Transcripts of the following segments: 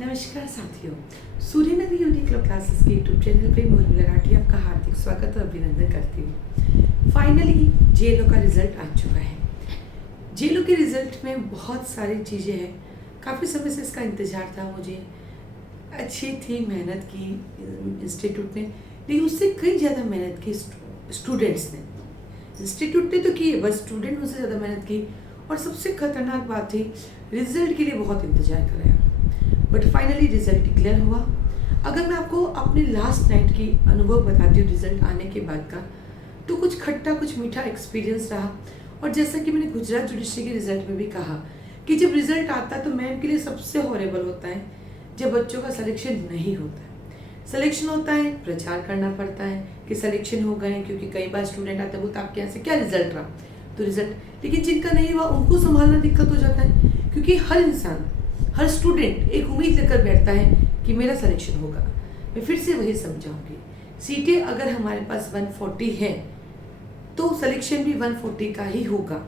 नमस्कार साथियों, सूर्य नदी यूनिक लो क्लासेस के यूट्यूब चैनल पे मुरली राठी आपका हार्दिक स्वागत और अभिनंदन करती हूँ। फाइनली जेलो का रिजल्ट आ चुका है। जेलो के रिजल्ट में बहुत सारी चीज़ें हैं। काफ़ी समय से इसका इंतज़ार था मुझे। अच्छी थी मेहनत की इंस्टीट्यूट ने, लेकिन उससे कई ज़्यादा मेहनत की स्टूडेंट्स ने। इंस्टीट्यूट ने तो की है, बस स्टूडेंट उससे ज़्यादा मेहनत की। और सबसे खतरनाक बात थी, रिजल्ट के लिए बहुत इंतज़ार कराया, बट फाइनली रिजल्ट डिक्लेयर हुआ। अगर मैं आपको अपने लास्ट नाइट की अनुभव बताती हूँ रिजल्ट आने के बाद का, तो कुछ खट्टा कुछ मीठा एक्सपीरियंस रहा। और जैसा कि मैंने गुजरात जुडिशरी के रिजल्ट में भी कहा कि जब रिजल्ट आता है तो मैम के लिए सबसे हॉरेबल होता है जब बच्चों का सिलेक्शन नहीं होता है। सिलेक्शन होता है, प्रचार करना पड़ता है कि सिलेक्शन हो गए, क्योंकि कई बार स्टूडेंट आते हैं बोलते आपके यहाँ से क्या रिजल्ट रहा, तो रिजल्ट, लेकिन जिनका नहीं हुआ उनको संभालना दिक्कत हो जाता है, क्योंकि हर इंसान हर स्टूडेंट एक उम्मीद लेकर बैठता है कि मेरा सिलेक्शन होगा। मैं फिर से वही समझाऊंगी, सीटें अगर हमारे पास 140 है तो सिलेक्शन भी 140 का ही होगा।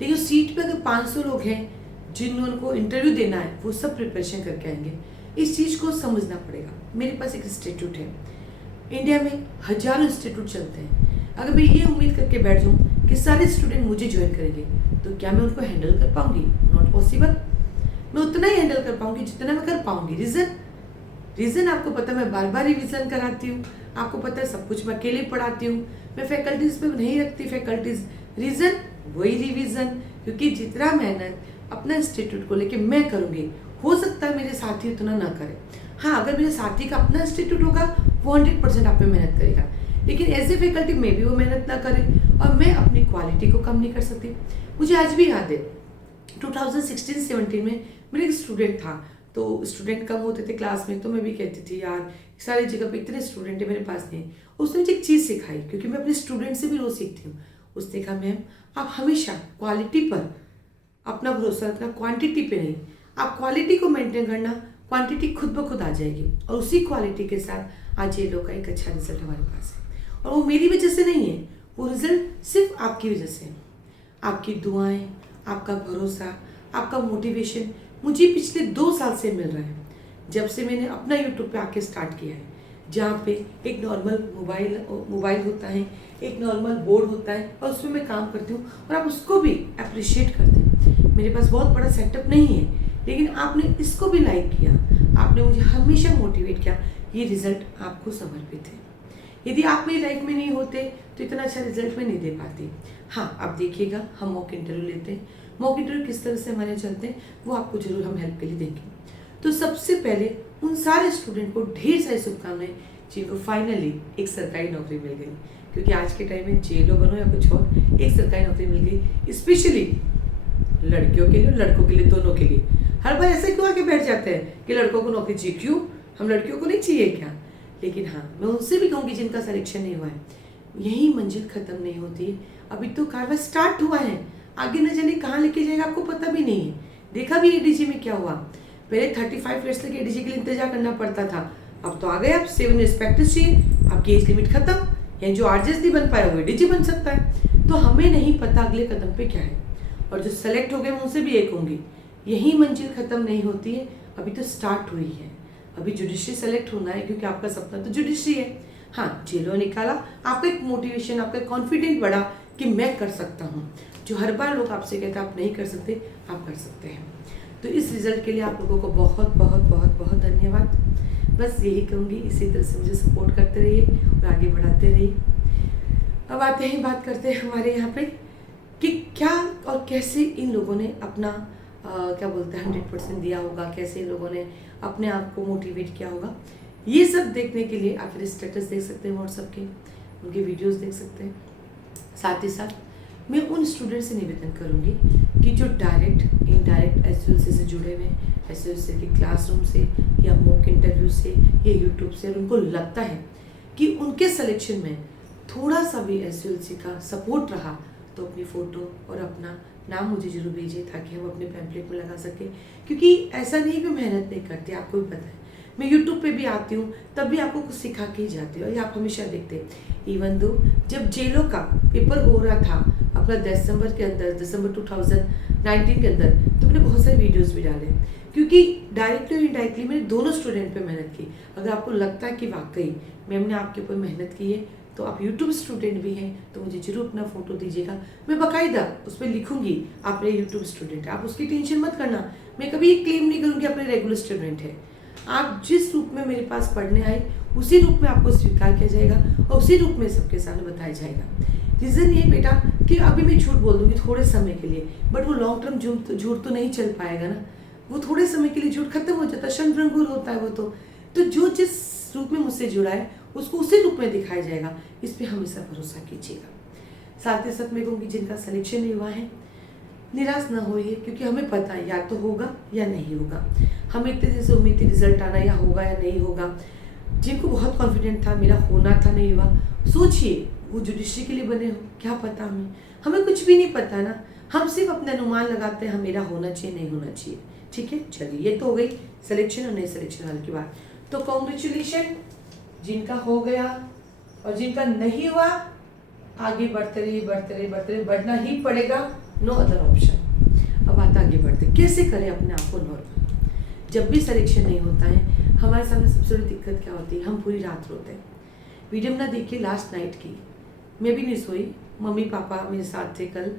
लेकिन सीट पे अगर 500 लोग हैं जिनको इंटरव्यू देना है, वो सब प्रिपरेशन करके आएंगे। इस चीज़ को समझना पड़ेगा। मेरे पास एक इंस्टीट्यूट है, इंडिया में हजारों इंस्टीट्यूट चलते हैं। अगर मैं ये उम्मीद करके बैठ जाऊँ कि सारे स्टूडेंट मुझे ज्वाइन करेंगे, तो क्या मैं उनको हैंडल कर पाऊंगी? Not possible. मैं उतना ही हैंडल कर पाऊंगी जितना मैं कर पाऊंगी। रीज़न आपको पता है, मैं बार बार रिविज़न कराती हूँ, आपको पता है सब कुछ मैं अकेले पढ़ाती हूँ, मैं फैकल्टीज पे नहीं रखती फैकल्टीज। रीज़न वही रिवीजन, क्योंकि जितना मेहनत अपना इंस्टीट्यूट को लेके मैं करूँगी, हो सकता है मेरे साथी उतना ना करें। हाँ, अगर मेरे साथी का अपना इंस्टीट्यूट होगा वो 100% आप पे मेहनत करेगा, लेकिन एज ए फैकल्टी में भी वो मेहनत ना करे और मैं अपनी क्वालिटी को कम नहीं कर सकती। मुझे आज भी याद है 2016-17 में मेरे एक स्टूडेंट था, तो स्टूडेंट कम होते थे क्लास में, तो मैं भी कहती थी यार सारी जगह पे इतने स्टूडेंट है, मेरे पास नहीं। उसने मुझे एक चीज़ सिखाई, क्योंकि मैं अपने स्टूडेंट से भी रोज सीखती हूँ। उसने कहा मैम आप हमेशा क्वालिटी पर अपना भरोसा रखना, क्वांटिटी पे नहीं। आप क्वालिटी को मेंटेन करना, क्वांटिटी खुद ब खुद आ जाएगी। और उसी क्वालिटी के साथ आज ये लोग का एक अच्छा रिजल्ट हमारे पास है। और वो मेरी वजह से नहीं है, वो रिजल्ट सिर्फ आपकी वजह से है। आपकी दुआएं, आपका भरोसा, आपका मोटिवेशन मुझे पिछले 2 साल से मिल रहा है, जब से मैंने अपना यूट्यूब पे आके स्टार्ट किया है, जहाँ पे एक नॉर्मल मोबाइल होता है, एक नॉर्मल बोर्ड होता है, और उसमें मैं काम करती हूँ और आप उसको भी अप्रिशिएट करते हैं। मेरे पास बहुत बड़ा सेटअप नहीं है, लेकिन आपने इसको भी लाइक किया, आपने मुझे हमेशा मोटिवेट किया। ये रिजल्ट आपको समर्पित है। यदि आप मेरी लाइफ में नहीं होते तो इतना अच्छा रिजल्ट मैं नहीं दे पाती। हाँ, आप देखिएगा हम मॉक इंटरव्यू लेते हैं, मॉक इंटरव्यू किस तरह से हमारे चलते हैं वो आपको जरूर हम हेल्प के लिए देंगे। तो सबसे पहले उन सारे स्टूडेंट को ढेर सारी शुभकामनाएं जिनको फाइनली एक सरकारी नौकरी मिल गई, क्योंकि आज के टाइम में जेलो बनो या कुछ और, एक सरकारी नौकरी मिल गई, स्पेशली लड़कियों के लिए, लड़कों के लिए, दोनों के लिए। हर बार ऐसे क्यों आके बैठ जाते हैं कि लड़कों को नौकरी चाहिए? क्यों, हम लड़कियों को नहीं चाहिए क्या? लेकिन हाँ, मैं उनसे भी कहूँगी जिनका सिलेक्शन नहीं हुआ है, यही मंजिल खत्म नहीं होती है। अभी तो कारवा स्टार्ट हुआ है, आगे न जाने कहाँ लेके जाएगा आपको पता भी नहीं है। देखा भी एडीजी में क्या हुआ, पहले 35 ईयर्स तक एडीजी के लिए इंतजार करना पड़ता था, अब तो आ गए आप 7 ईयर्स प्रैक्टिस चाहिए, आपकी एज लिमिट खत्म, यानी जो आरजेस नहीं बन पाया वो एडीजी बन सकता है। तो हमें नहीं पता अगले कदम पे क्या है, और जो सेलेक्ट हो गए उनसे भी एक होंगी। यही मंजिल खत्म नहीं होती है, अभी तो स्टार्ट हुई है। अभी जुडिशरी सेलेक्ट होना है, क्योंकि आपका सपना तो जुडिशरी है। हाँ, जेलो निकाला, आपका एक मोटिवेशन, आपका कॉन्फिडेंट बढ़ा कि मैं कर सकता हूँ। जो हर बार लोग आपसे कहते हैं आप नहीं कर सकते, आप कर सकते हैं। तो इस रिजल्ट के लिए आप लोगों को बहुत बहुत बहुत बहुत धन्यवाद। बस यही कहूँगी, इसी तरह से मुझे सपोर्ट करते रहिए और आगे बढ़ाते रहिए। अब आते हैं, बात करते हैं हमारे यहाँ पे कि क्या और कैसे इन लोगों ने अपना क्या बोलते हैं 100% दिया होगा, कैसे इन लोगों ने अपने आप को मोटिवेट किया होगा। ये सब देखने के लिए आप मेरे स्टेटस देख सकते हैं व्हाट्सएप के, उनके वीडियोस देख सकते हैं। साथ ही साथ मैं उन स्टूडेंट से निवेदन करूंगी कि जो डायरेक्ट इनडायरेक्ट एसयूएलसी से जुड़े हुए हैं, एसयूएलसी के क्लासरूम से या मॉक इंटरव्यू से या यूट्यूब से, और उनको लगता है कि उनके सिलेक्शन में थोड़ा सा भी एसयूएलसी का सपोर्ट रहा, तो अपनी फ़ोटो और अपना नाम मुझे जरूर भेजिए, ताकि हम अपने पैम्पलेट में लगा सकें। क्योंकि ऐसा नहीं कि मेहनत नहीं करती, आपको भी पता है मैं यूट्यूब पे भी आती हूँ, तब भी आपको कुछ सिखा के ही जाती हूँ, और ये आप हमेशा देखते हैं। इवन दो जब जेलो का पेपर हो रहा था अपना दिसंबर के अंदर, दिसंबर 2019 के अंदर, तो मैंने बहुत सारे वीडियोस भी डाले, क्योंकि डायरेक्टली और इनडायरेक्टली मैंने दोनों स्टूडेंट पे मेहनत की। अगर आपको लगता है कि वाकई मैम ने आपके ऊपर मेहनत की है, तो आप यूट्यूब स्टूडेंट भी हैं, तो मुझे जरूर अपना फोटो दीजिएगा। मैं बाकायदा उस पर लिखूंगी आप मेरे यूट्यूब स्टूडेंट है, आप उसकी टेंशन मत करना। मैं कभी ये क्लेम नहीं करूँगी आप मेरे रेगुलर स्टूडेंट है। आप जिस रूप में मेरे पास पढ़ने आए, उसी रूप में आपको स्वीकार किया जाएगा और उसी रूप में सबके सामने बताया जाएगा। रीज़न ये बेटा कि अभी मैं झूठ बोल दूंगी थोड़े समय के लिए, बट वो लॉन्ग टर्म झूठ तो नहीं चल पाएगा ना। वो थोड़े समय के लिए झूठ खत्म हो जाता है, क्षण भंगुर होता है वो तो जो जिस रूप में मुझसे जुड़ा है उसको उसी रूप में दिखाया जाएगा। इस पर हमेशा भरोसा कीजिएगा। साथ ही साथ मैं कहूँगी जिनका सिलेक्शन नहीं हुआ है, निराश ना होइए, क्योंकि हमें पता है या तो होगा या नहीं होगा। हमें इतने दिन से उम्मीद थी रिजल्ट आना, या होगा या नहीं होगा। जिनको बहुत कॉन्फिडेंट था मेरा होना था, नहीं हुआ, सोचिए वो जुडिशरी के लिए बने हो, क्या पता हमें कुछ भी नहीं पता ना। हम सिर्फ अपने अनुमान लगाते हैं, मेरा होना चाहिए नहीं होना चाहिए। ठीक है, चलिए ये तो हो गई सिलेक्शन और नहीं सिलेक्शन वाले की बात। तो कॉन्ग्रेचुलेशन जिनका हो गया, और जिनका नहीं हुआ आगे बढ़ते रहिए, बढ़ना ही पड़ेगा, नो अदर ऑप्शन। अब आता आगे बढ़ते, कैसे करें अपने आप को नॉर्मल। जब भी सिलेक्शन नहीं होता है, हमारे सामने सबसे बड़ी दिक्कत क्या होती है, हम पूरी रात रोते हैं। वीडियो ना देखिए लास्ट नाइट की, मैं भी नहीं सोई, मम्मी पापा मेरे साथ थे। कल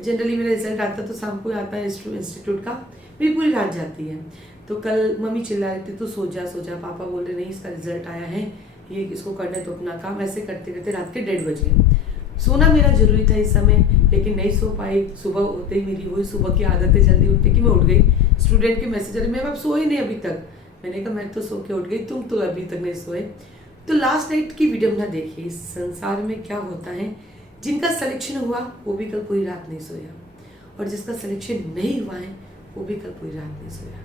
जनरली मेरा रिजल्ट आता तो शाम को आता है इंस्टीट्यूट का, मेरी पूरी रात जाती है। तो कल मम्मी चिल्ला रही थी तो सो जा, पापा बोल रहे नहीं इसका रिजल्ट आया है, ये इसको करना है तो अपना काम। ऐसे करते करते रात के 1:30 बज गए। सोना मेरा जरूरी था इस समय, लेकिन नहीं सो पाई। सुबह होते ही मेरी वही सुबह की आदत है जल्दी उठने की, मैं उठ गई। स्टूडेंट के मैसेज अरे मैम आप सोए नहीं अभी तक। मैंने कहा मैं तो सो के उठ गई, तुम तो अभी तक नहीं सोए। तो लास्ट नाइट की वीडियो ना देखिए। इस संसार में क्या होता है, जिनका सिलेक्शन हुआ वो भी कल पूरी रात नहीं सोया, और जिसका सिलेक्शन नहीं हुआ है वो भी कल पूरी रात नहीं सोया।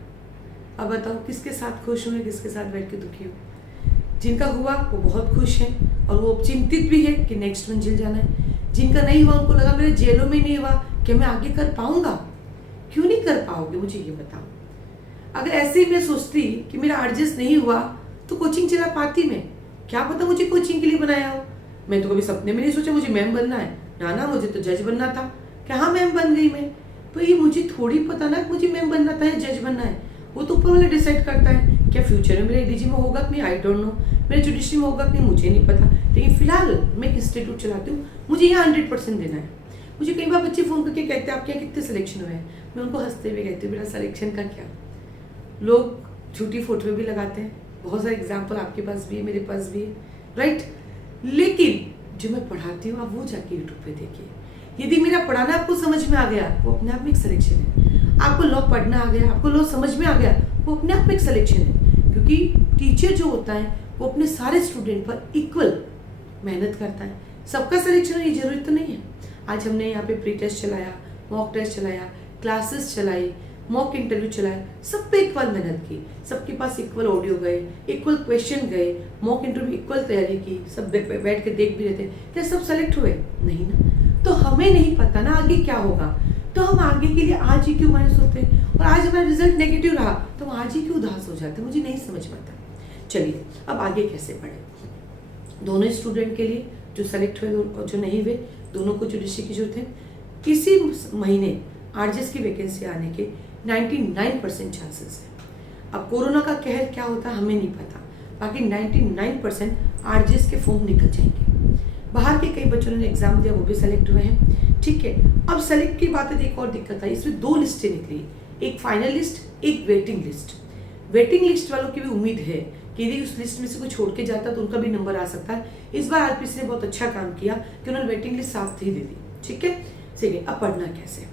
अब बताओ किसके साथ खुश हुए, किसके साथ बैठ के दुखी हो। जिनका हुआ वो बहुत खुश हैं और वो चिंतित भी है कि नेक्स्ट मंजिल जाना है। जिनका नहीं हुआ उनको लगा मेरे जेलों में नहीं हुआ, क्या मैं आगे कर पाऊंगा। क्यों नहीं कर पाओगे मुझे ये बताओ। अगर ऐसे ही मैं सोचती कि मेरा एडजस्ट नहीं हुआ तो कोचिंग चला पाती मैं, क्या पता मुझे कोचिंग के लिए बनाया हो। मैं तो कभी सपने में नहीं सोचा मुझे मैम बनना है, ना मुझे तो जज बनना था। क्या हाँ मैम बन गई मैं, तो ये मुझे थोड़ी पता ना कि मुझे मैम बनना था या जज बनना है। वो तो ऊपर वाला डिसाइड करता है। क्या फ्यूचर में मेरे एडीजी में होगा कि नहीं, आई डोंट नो। मेरे जुडिशरी में होगा कि नहीं, मुझे नहीं पता। लेकिन फिलहाल मैं एक इंस्टीट्यूट चलाती हूँ, मुझे यहाँ 100% देना है। मुझे कई बार बच्चे फोन करके कहते हैं आपके यहाँ कितने सिलेक्शन हुए हैं। मैं उनको हंसते हुए कहती हूँ मेरा सिलेक्शन का क्या। लोग झूठी फोटो भी लगाते हैं, बहुत सारे एग्जाम्पल आपके पास भी है, मेरे पास भी है, राइट। लेकिन जो मैं पढ़ाती हूँ आप वो जाके यूट्यूब पे देखिए। यदि मेरा पढ़ाना आपको समझ में आ गया वो अपने आप में एक सिलेक्शन है। आपको लॉ पढ़ना आ गया, आपको लॉ समझ में आ गया, वो अपने आप में एक सिलेक्शन है। क्योंकि टीचर जो होता है वो अपने सारे स्टूडेंट पर इक्वल मेहनत करता है। सबका सिलेक्शन होने की जरूरत तो नहीं है। आज हमने यहाँ पे प्री टेस्ट चलाया, मॉक टेस्ट चलाया, क्लासेस चलाई, मॉक इंटरव्यू चलाया, सब पे इक्वल मेहनत की। सबके पास इक्वल ऑडियो गए, इक्वल क्वेश्चन गए, मॉक इंटरव्यू इक्वल तैयारी की, सब बैठ के देख भी रहे थे। क्या सब सेलेक्ट हुए? नहीं ना। तो हमें नहीं पता ना आगे क्या होगा, तो हम आगे के लिए आज ही क्यों मायूस होते हैं। और आज हमारा रिजल्ट नेगेटिव रहा तो हम आज ही क्यों उदास हो जाते हैं, मुझे नहीं समझ में आता। चलिए अब आगे कैसे बढ़े। दोनों स्टूडेंट के लिए जो सेलेक्ट हुए और जो नहीं हुए, दोनों को जुडिशरी की जरूरत है। इसी महीने आरजेएस की वैकेंसी आने के 99% चांसेस है। अब कोरोना का कहर क्या होता है हमें नहीं पता, बाकी 99% आरजेएस के फॉर्म निकल जाएंगे। बाहर के कई बच्चों ने एग्जाम दिया, वो भी सेलेक्ट हुए हैं। ठीक है, अब सेलेक्ट की बात है, एक और दिक्कत आई, इसमें 2 लिस्टें निकली, एक फाइनल लिस्ट, एक वेटिंग लिस्ट। वेटिंग लिस्ट वालों की भी उम्मीद है कि यदि उस लिस्ट में से कोई छोड़ के जाता तो उनका भी नंबर आ सकता है। इस बार आरपीसी ने बहुत अच्छा काम किया कि उन्होंने वेटिंग लिस्ट साफ ही दे दी। ठीक है, चलिए अब पढ़ना कैसे।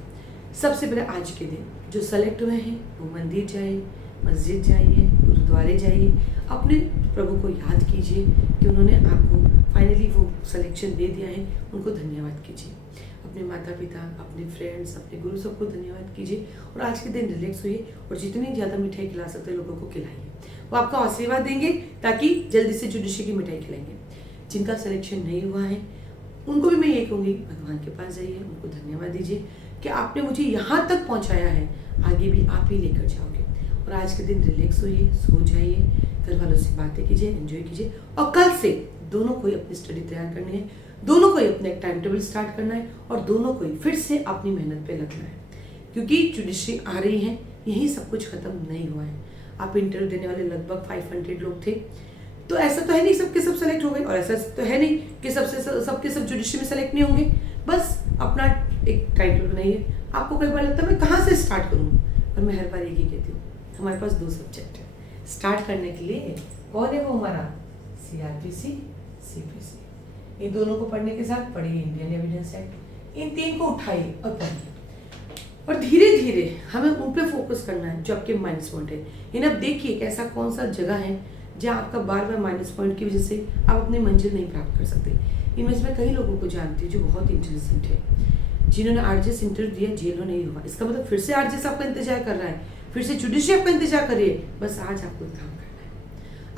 सबसे पहले आज के दिन जो सेलेक्ट हुए हैं वो मंदिर जाइए, मस्जिद जाइए, गुरुद्वारे जाइए, अपने प्रभु को याद कीजिए कि उन्होंने आपको फाइनली वो सिलेक्शन दे दिया है, उनको धन्यवाद कीजिए। अपने माता पिता, अपने फ्रेंड्स, अपने गुरु सबको धन्यवाद कीजिए और आज के दिन रिलैक्स हुइए और जितनी ज़्यादा मिठाई खिला सकते लोगों को खिलाइए। वो आपका आशीर्वाद देंगे ताकि जल्दी से जुडिशरी की मिठाई खिलाएंगे। जिनका सिलेक्शन नहीं हुआ है उनको भी मैं ये कहूँगी भगवान के पास जाइए, उनको धन्यवाद दीजिए कि आपने मुझे यहाँ तक पहुँचाया है, आगे भी आप ही लेकर जाओगे। और आज के दिन रिलैक्स होइए, सो जाइए, घर वालों से बातें कीजिए, एंजॉय कीजिए। और कल से दोनों को ही अपनी स्टडी तैयार करनी है। दोनों को ही अपने एक टाइम टेबल स्टार्ट करना है और दोनों को ही फिर से अपनी मेहनत पे लगना है, क्योंकि जुडिशरी आ रही है, यही सब कुछ खत्म नहीं हुआ है। आप इंटरव्यू देने वाले लगभग 500 लोग थे, तो ऐसा तो है नहीं सबके सब सेलेक्ट हो गए, और ऐसा तो है नहीं कि सबके सब जुडिशरी में सेलेक्ट नहीं होंगे। बस अपना एक टाइम टेबल बनाइए। आपको कई बार लगता है मैं कहाँ से स्टार्ट करूँ, और मैं हर बार एक ही कहती हूँ, हमारे पास 2 सब्जेक्ट है स्टार्ट करने के लिए। कौन है वो हमारा? CRPC, CPC। इन दोनों को पढ़ने के साथ पढ़िए इंडियन एविडेंस एक्ट, इन 3 को उठाइए और पढ़िए, और धीरे धीरे हमें उन पे फोकस करना है जो आपके माइनस पॉइंट है। इन्हें अब देखिए कि ऐसा कौन सा जगह है जहाँ आपका बार बार माइनस पॉइंट की वजह से आप अपनी मंजिल नहीं प्राप्त कर सकते। इनमें से मैं कई लोगों को जानती हूँ जो बहुत इंटेलिजेंट है, जिन्होंने RJS इंटरव्यू दिया, जेलों नहीं हुआ। इसका मतलब फिर से RJS आपका इंतजार कर रहा है, फिर से जुडिशरी आपका इंतजार करिए। बस आज आपको एक काम करना है,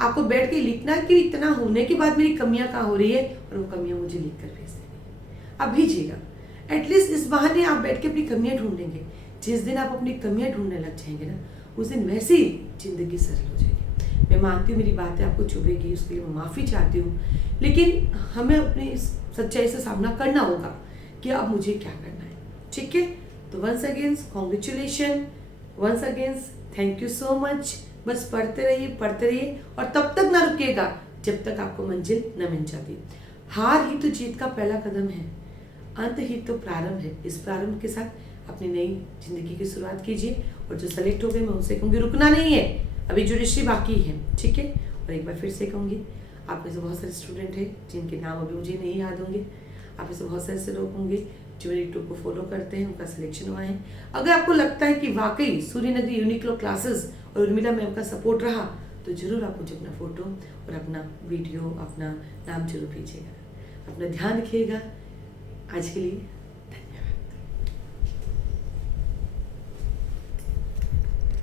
आपको बैठ के लिखना है कि इतना होने के बाद मेरी कमियां कहाँ हो रही है, और वो कमियां मुझे लिख कर भेज देनी। आप भेजिएगा, एटलीस्ट इस बहाने आप बैठ के अपनी कमियां ढूंढेंगे। जिस दिन आप अपनी कमियां ढूंढने लग जाएंगे ना, उस दिन वैसे ही जिंदगी सरल हो जाएगी। मैं मानती हूँ मेरी बातें आपको चुभेगी, उसके लिए मैं माफ़ी चाहती हूँ, लेकिन हमें अपनी सच्चाई से सामना करना होगा कि अब मुझे क्या करना है। ठीक है, तो once again congratulation, once again thank you so much. बस पढ़ते रहिए और तब तक ना रुकिएगा जब तक आपको मंजिल न मिल जाती। हार ही तो जीत का पहला कदम है, अंत ही तो प्रारंभ है। इस प्रारंभ के साथ अपनी नई जिंदगी की शुरुआत कीजिए, और जो सेलेक्ट हो गए मैं उनसे कहूँगी रुकना नहीं है, अभी जुडिशरी बाकी है। ठीक है, और एक बार फिर से कहूँगी, आप में से बहुत सारे स्टूडेंट हैं जिनके नाम अभी मुझे नहीं याद होंगे, आप में से बहुत सारे ऐसे लोग होंगे जो मेरी यूट्यूब को फॉलो करते हैं, उनका सिलेक्शन हुआ है। अगर आपको लगता है कि वाकई सूर्यनगरी यूनिक्लो क्लासेस और उर्मिला मैम का सपोर्ट रहा, तो जरूर आप मुझे अपना फोटो और अपना वीडियो, अपना नाम जरूर भेजिएगा। अपना ध्यान रखिएगा। आज के लिए